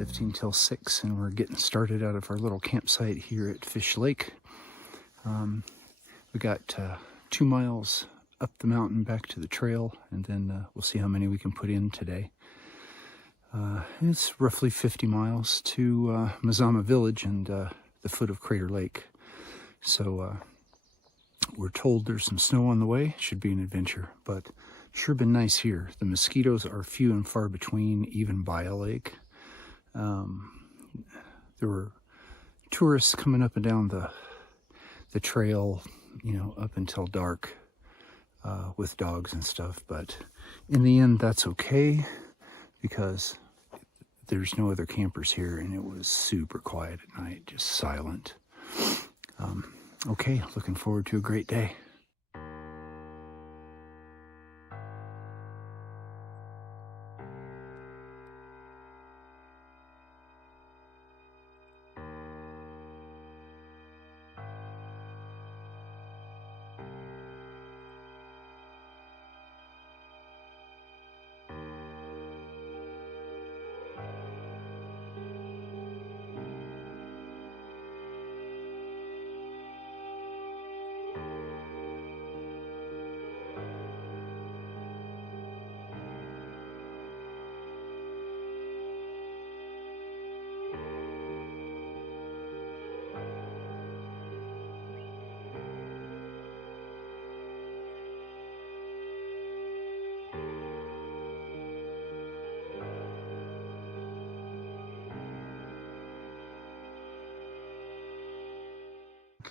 15 till 6, and we're getting started out of our little campsite here at Fish Lake. We got 2 miles up the mountain back to the trail, and then we'll see how many we can put in today. It's roughly 50 miles to Mazama Village and the foot of Crater Lake. So we're told there's some snow on the way. Should be an adventure, but sure been nice here. The mosquitoes are few and far between, even by a lake. There were tourists coming up and down the trail, you know, up until dark with dogs and stuff. But in the end, that's okay because there's no other campers here, and it was super quiet at night, just silent. Okay, looking forward to a great day.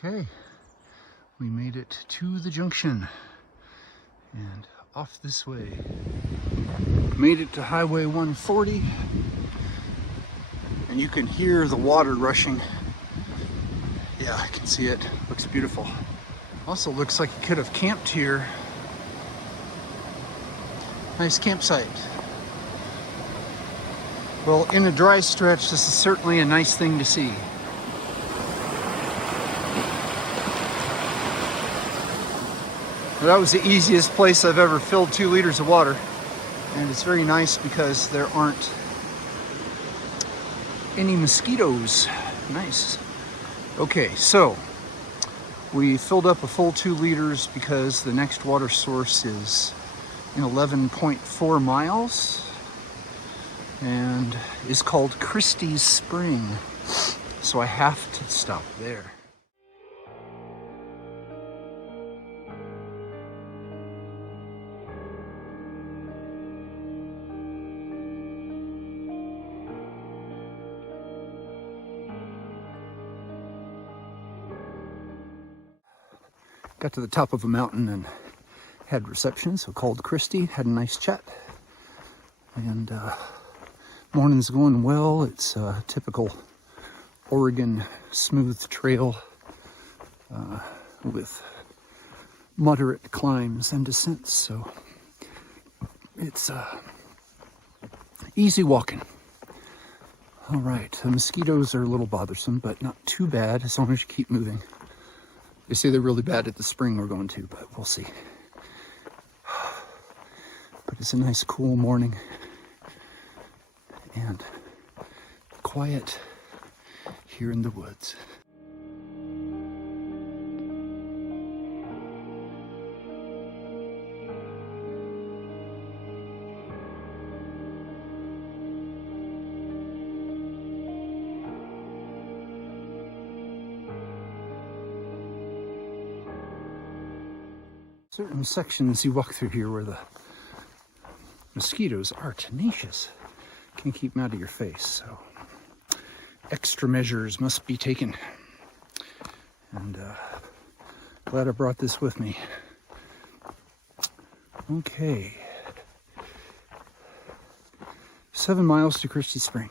Okay, we made it to the junction and off this way. Made it to Highway 140, and you can hear the water rushing. Yeah, I can see it. Looks beautiful. Also looks like you could have camped here. Nice campsite. Well, in a dry stretch, this is certainly a nice thing to see. That was the easiest place I've ever filled 2 liters of water, and it's very nice because there aren't any mosquitoes. Nice. Okay, so we filled up a full 2 liters because the next water source is in 11.4 miles and is called Christie's Spring, so I have to stop there. Got to the top of a mountain and had reception, so called Christy, had a nice chat. And morning's going well. It's a typical Oregon smooth trail with moderate climbs and descents, so it's easy walking. All right, the mosquitoes are a little bothersome, but not too bad as long as you keep moving. They say they're really bad at the spring we're going to, but we'll see. But it's a nice cool morning and quiet here in the woods. Certain sections you walk through here where the mosquitoes are tenacious. Can't keep them out of your face, so extra measures must be taken. And glad I brought this with me. Okay. 7 miles to Christie Spring.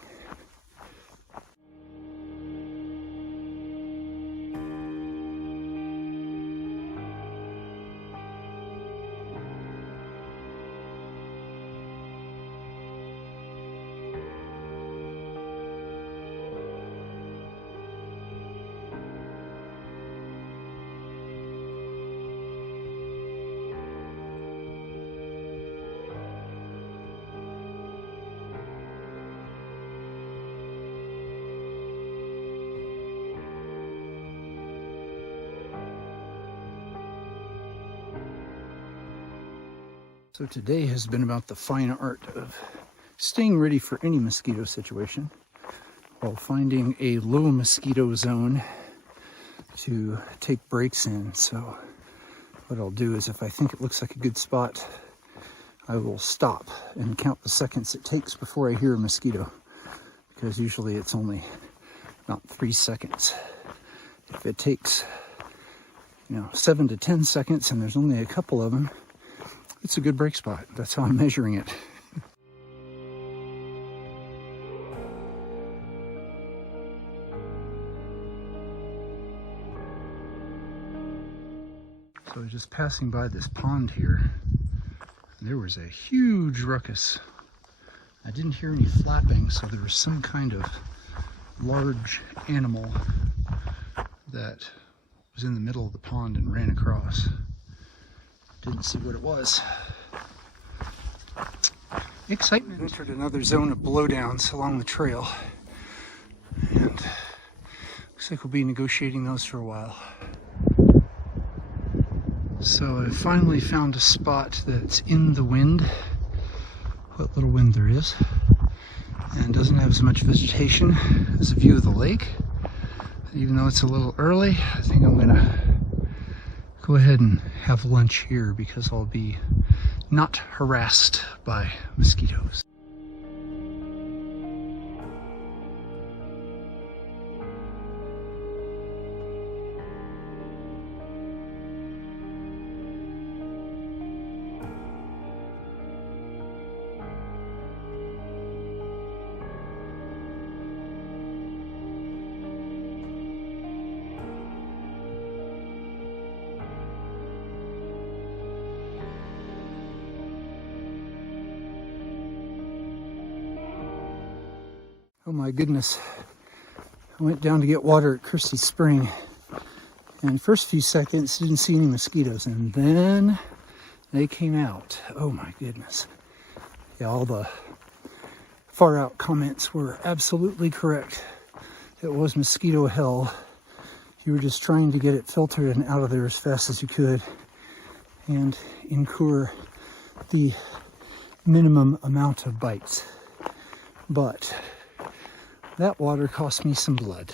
So today has been about the fine art of staying ready for any mosquito situation while finding a low mosquito zone to take breaks in. So what I'll do is if I think it looks like a good spot, I will stop and count the seconds it takes before I hear a mosquito, because usually it's only about 3 seconds. If it takes 7 to 10 seconds and there's only a couple of them, it's a good break spot. That's how I'm measuring it. So just passing by this pond here, there was a huge ruckus. I didn't hear any flapping, so there was some kind of large animal that was in the middle of the pond and ran across. Didn't see what it was. Excitement. Entered another zone of blowdowns along the trail, and looks like we'll be negotiating those for a while. So I finally found a spot that's in the wind, what little wind there is, and doesn't have as much vegetation as a view of the lake. Even though it's a little early, I think I'm gonna go ahead and have lunch here because I'll be not harassed by mosquitoes. Oh my goodness, I went down to get water at Christie's Spring, and the first few seconds didn't see any mosquitoes, and then they came out. Oh my goodness. Yeah, all the far out comments were absolutely correct. It was mosquito hell. You were just trying to get it filtered and out of there as fast as you could and incur the minimum amount of bites. But that water cost me some blood.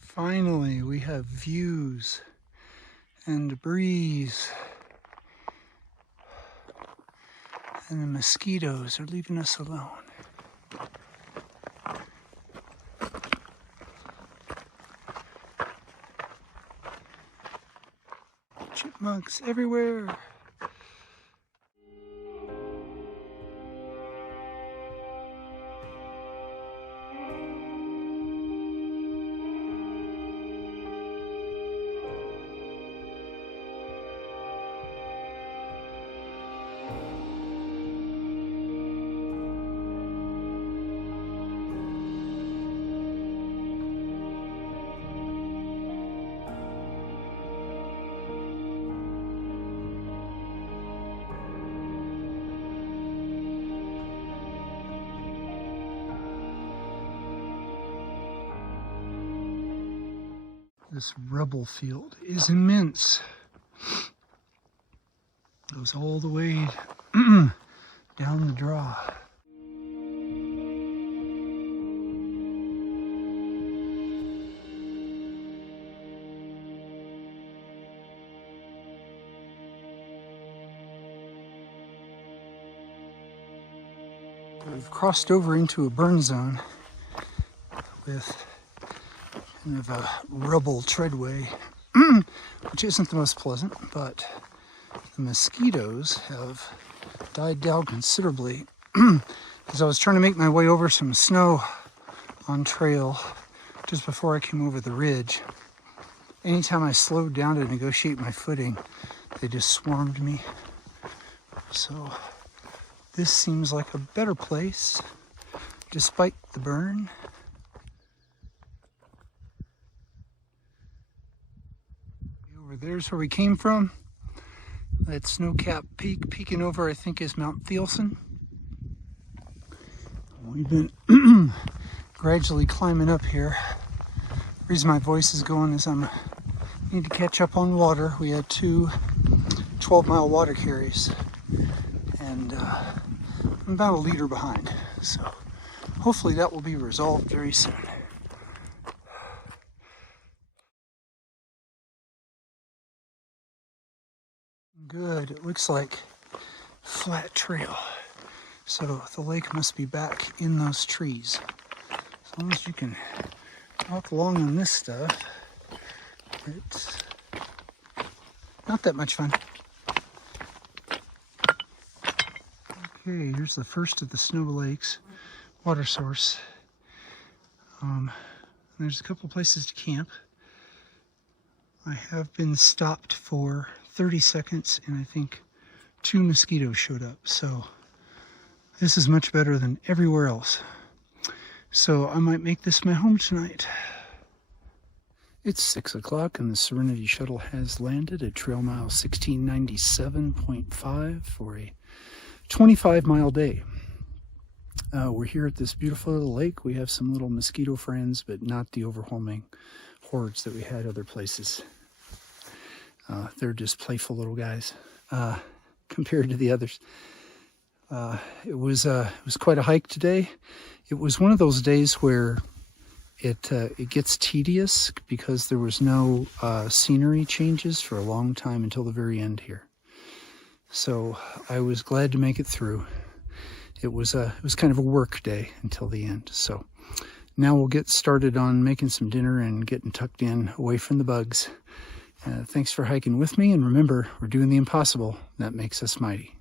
Finally, we have views and a breeze, and the mosquitoes are leaving us alone. Chipmunks everywhere. This rubble field is immense. Goes all the way down the draw. We've crossed over into a burn zone, with kind of a rubble treadway, which isn't the most pleasant, but the mosquitoes have died down considerably as I was trying to make my way over some snow on trail just before I came over the ridge. Anytime I slowed down to negotiate my footing, they just swarmed me. So this seems like a better place, despite the burn. Over there's where we came from. That snow-capped peak peeking over, I think, is Mount Thielsen. We've been gradually climbing up here. The reason my voice is going is I need to catch up on water. We had 2 12-mile water carries, and I'm about a liter behind. So hopefully that will be resolved very soon. Good, it looks like flat trail. So the lake must be back in those trees. As long as you can walk along on this stuff, it's not that much fun. Okay, here's the first of the snow lakes, water source. There's a couple places to camp. I have been stopped for 30 seconds and I think 2 mosquitoes showed up. So this is much better than everywhere else. So I might make this my home tonight. It's 6 o'clock and the Serenity Shuttle has landed at trail mile 1697.5 for a 25-mile day. We're here at this beautiful little lake. We have some little mosquito friends, but not the overwhelming hordes that we had other places. They're just playful little guys compared to the others. It was quite a hike today. It was one of those days where it gets tedious because there was no scenery changes for a long time until the very end here. So I was glad to make it through. It was kind of a work day until the end. So now we'll get started on making some dinner and getting tucked in away from the bugs. Thanks for hiking with me, and remember, we're doing the impossible. That makes us mighty.